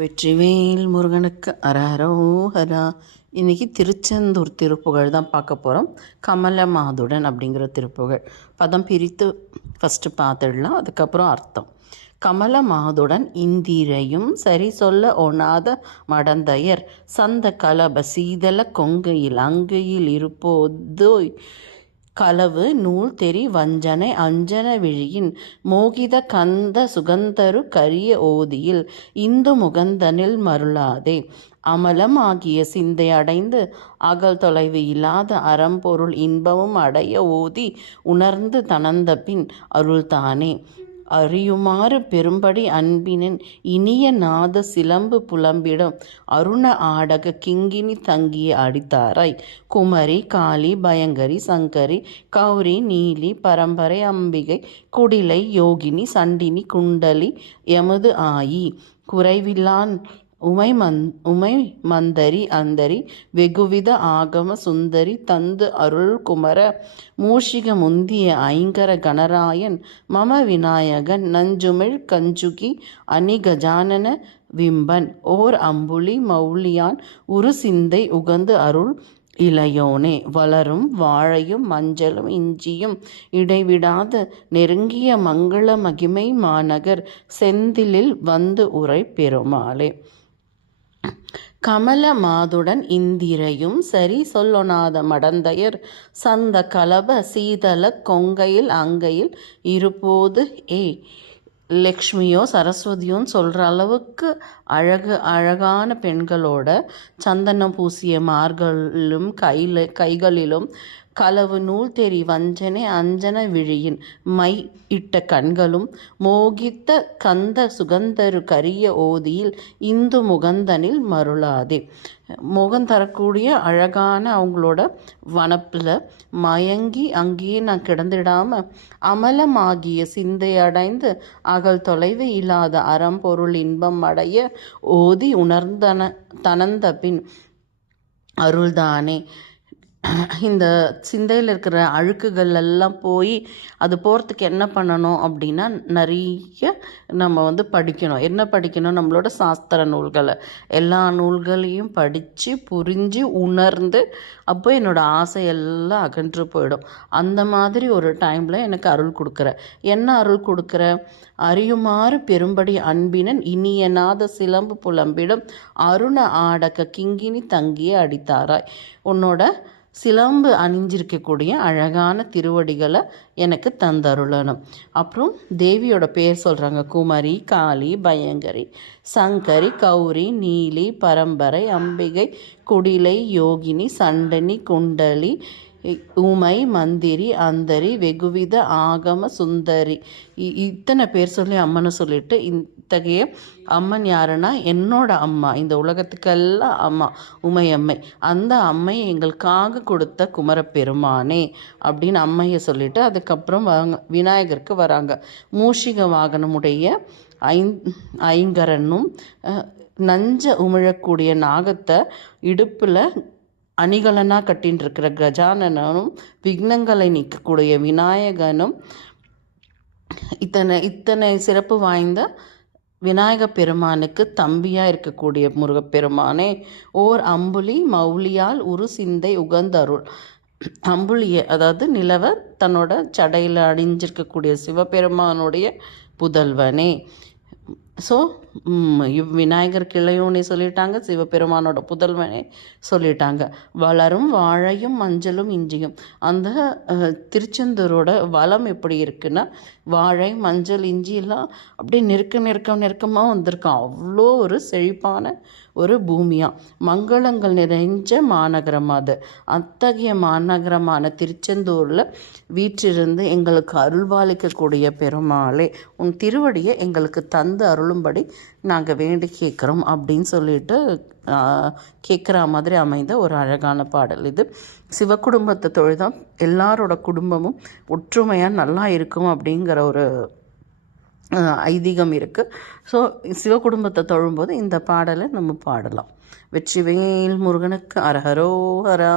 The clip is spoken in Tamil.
வெற்றிவேல் முருகனுக்கு அரஹரோஹரா. இன்றைக்கி திருச்செந்தூர் திருப்புகழ் தான் பார்க்க போகிறோம். கமல மாதுடன் அப்படிங்கிற திருப்புகழ். பதம் பிரித்து ஃபஸ்ட்டு பார்த்துடலாம், அதுக்கப்புறம் அர்த்தம். கமல மாதுடன் இந்திரையும் சரி சொல்ல ஒணாத மடந்தையர் சந்த கலப சீதள கொங்கையில் அங்கையில் இருப்போதோய் களவு நூல் தெரி வஞ்சனை அஞ்சன விழியின் மோகித கந்த சுகந்தரு கரிய ஓதியில் இந்து முகந்தனில் மருளாதே அமலம் ஆகிய சிந்தை அடைந்து அகல் தொலைவு இல்லாத அறம்பொருள் இன்பமும் அடைய ஓதி உணர்ந்து தனந்த பின் அருள்தானே அறியுமாறு பெரும்படி அன்பினின் இனிய நாத சிலம்பு புலம்பிடம் அருண ஆடக கிங்கினி தங்கிய அடித்தாராய் குமரி காளி பயங்கரி சங்கரி கௌரி நீலி பரம்பரை அம்பிகை குடிலை யோகினி சண்டினி குண்டலி எமது ஆயி குறைவில்லான் உமை மந்தரி அந்தரி வெகுவித ஆகம சுந்தரி தந்து அருள் குமர மூஷிக முந்திய ஐங்கர கணராயன் மம விநாயகன் நஞ்சுமிழ் கஞ்சுகி அணி கஜானன விம்பன் ஓர் அம்புலி மௌலியான் உரு சிந்தை உகந்து அருள் இளையோனே வளரும் வாழையும் மஞ்சளும் இஞ்சியும் இடைவிடாத நெருங்கிய மங்கள மகிமை மாநகர் செந்திலில் வந்து உரை பெருமாளே. கமல மாதுடன் இந்திரையும் சரி சொல்லொணாத மடந்தையர் சந்த கலப சீதள கொங்கையில் அங்கையில் இருப்போது லக்ஷ்மியோ சரஸ்வதியோன்னு சொல்கிற அளவுக்கு அழகான பெண்களோட சந்தனம் பூசிய மார்களும் கைகளிலும் களவு நூல் தெரி வஞ்சனை அஞ்சன விழியின் மை இட்ட கண்களும் மோகித்த கந்த சுகந்தரு கரிய ஓதியில் இந்து முகந்தனில் மருளாதே முகம் தரக்கூடிய அழகான அவங்களோட வனப்பில் மயங்கி அங்கேயே நான் கிடந்துடாமல் அமலமாகிய சிந்தை அடைந்து அகல் தொலைவு இல்லாத அறம்பொருள் இன்பம் அடைய ஓதி தனந்த பின் அருள்தானே. இந்த சிந்தையில் இருக்கிற அழுக்குகள் எல்லாம் போய் அது போகிறதுக்கு என்ன பண்ணணும் அப்படின்னா நிறைய நம்ம படிக்கணும். என்ன படிக்கணும்? நம்மளோட சாஸ்திர நூல்களை எல்லா நூல்களையும் படித்து புரிஞ்சு உணர்ந்து அப்போ என்னோடய ஆசையெல்லாம் அகன்று போயிடும். அந்த மாதிரி ஒரு டைமில் எனக்கு அருள் கொடுக்குற. என்ன அருள் கொடுக்குற? அறியுமாறு பெரும்படி அன்பினன் இனியநாத சிலம்பு புலம்பிடும் அருண ஆடக கிங்கினி தங்கிய அடித்தாராய். உன்னோட சிலம்பு அணிஞ்சிருக்கக்கூடிய அழகான திருவடிகளை எனக்கு தந்தருளணும். அப்புறம் தேவியோட பேர் சொல்கிறாங்க. குமரி காளி பயங்கரி சங்கரி கௌரி நீலி பரம்பரை அம்பிகை குடிலை யோகினி சண்டனி குண்டலி உமை மந்திரி அந்தரி வெகுவித ஆகம சுந்தரி. இத்தனை பேர் சொல்லி அம்மனை சொல்லிட்டு இத்தகைய அம்மன் யாருன்னா என்னோட அம்மா, இந்த உலகத்துக்கெல்லாம் அம்மா உமையம்மை. அந்த அம்மை எங்களுக்காக கொடுத்த குமரப்பெருமானே அப்படின்னு அம்மையை சொல்லிட்டு அதுக்கப்புறம் விநாயகருக்கு வராங்க. மூஷிக வாகனமுடைய ஐங்கரனும் நஞ்ச உமிழக்கூடிய நாகத்தை இடுப்பில் அணிகலனாக கட்டின்னு இருக்கிற கஜானனும் விக்னங்களை நீக்கக்கூடிய விநாயகனும் இத்தனை சிறப்பு வாய்ந்த விநாயக பெருமானுக்கு தம்பியாக இருக்கக்கூடிய முருகப்பெருமானே ஓர் அம்புலி மௌலியால் உரு சிந்தை உகந்தருள். அம்புலியை அதாவது நிலவை தன்னோட சடையில் அணிஞ்சிருக்கக்கூடிய சிவபெருமானுடைய புதல்வனே. ஸோ விநாயகர் கிளையோனே சொல்லிட்டாங்க, சிவபெருமானோட புதல்வனே சொல்லிட்டாங்க. வளரும் வாழையும் மஞ்சளும் இஞ்சியும். அந்த திருச்செந்தூரோட வளம் எப்படி இருக்குன்னா வாழை மஞ்சள் இஞ்சி எல்லாம் அப்படியே நெருக்கமாக வந்திருக்கான். அவ்வளோ ஒரு செழிப்பான ஒரு பூமியாக மங்களங்கள் நிறைஞ்ச மாநகரம் அது. அத்தகைய மாநகரமான திருச்செந்தூரில் வீற்றிருந்து எங்களுக்கு அருள்வாளிக்கக்கூடிய பெருமாளே உன் திருவடியை எங்களுக்கு தந்து அருளும்படி நாங்கள் வேண்டி கேட்குறோம் அப்படின்னு சொல்லிட்டு கேட்குற மாதிரி அமைந்த ஒரு அழகான பாடல் இது. சிவகுடும்பத்தை தொழுதான் எல்லாரோட குடும்பமும் ஒற்றுமையாக நல்லா இருக்கும் அப்படிங்கிற ஒரு ஐதீகம் இருக்குது. ஸோ சிவகுடும்பத்தை தொழும்போது இந்த பாடலை நம்ம பாடலாம். வெற்றிவேல் முருகனுக்கு அரஹரோஹரா.